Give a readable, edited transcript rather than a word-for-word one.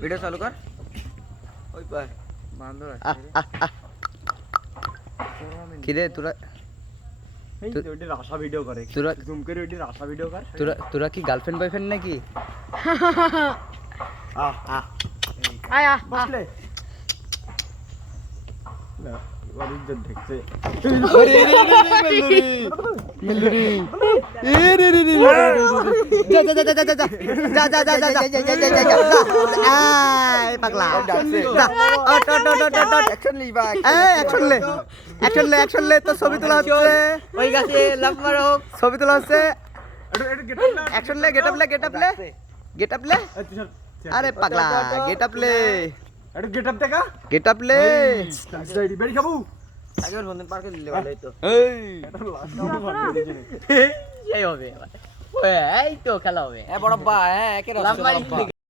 video চালু কর ওই পার বান্দর আছে কি রে তোরা এই ওইটা রাসা ভিডিও করে তোরা জুম করে ওইটা রাসা ভিডিও কর তোরা কি গার্লফ্রেন্ড বয়ফ্রেন্ড নাকি আয়া বসলে না ওরিজিন দেখছে পাগলা অ্যাকশন লে তো ছবি তোলা হচ্ছে ওই গাছে লাভ মারো ছবি তোলা হচ্ছে অ্যাকশন লে গেট আপ লে আরে পাগলা গেট আপ লে একটু গেট আপ দেখা গেট আপ লে রেডি বেরি খাবো আগের বন্ধন পার্কে দিলে ভালোই তো এই হবে এই তো খেলা হবে বড় বা হ্যাঁ একে লাভ মারি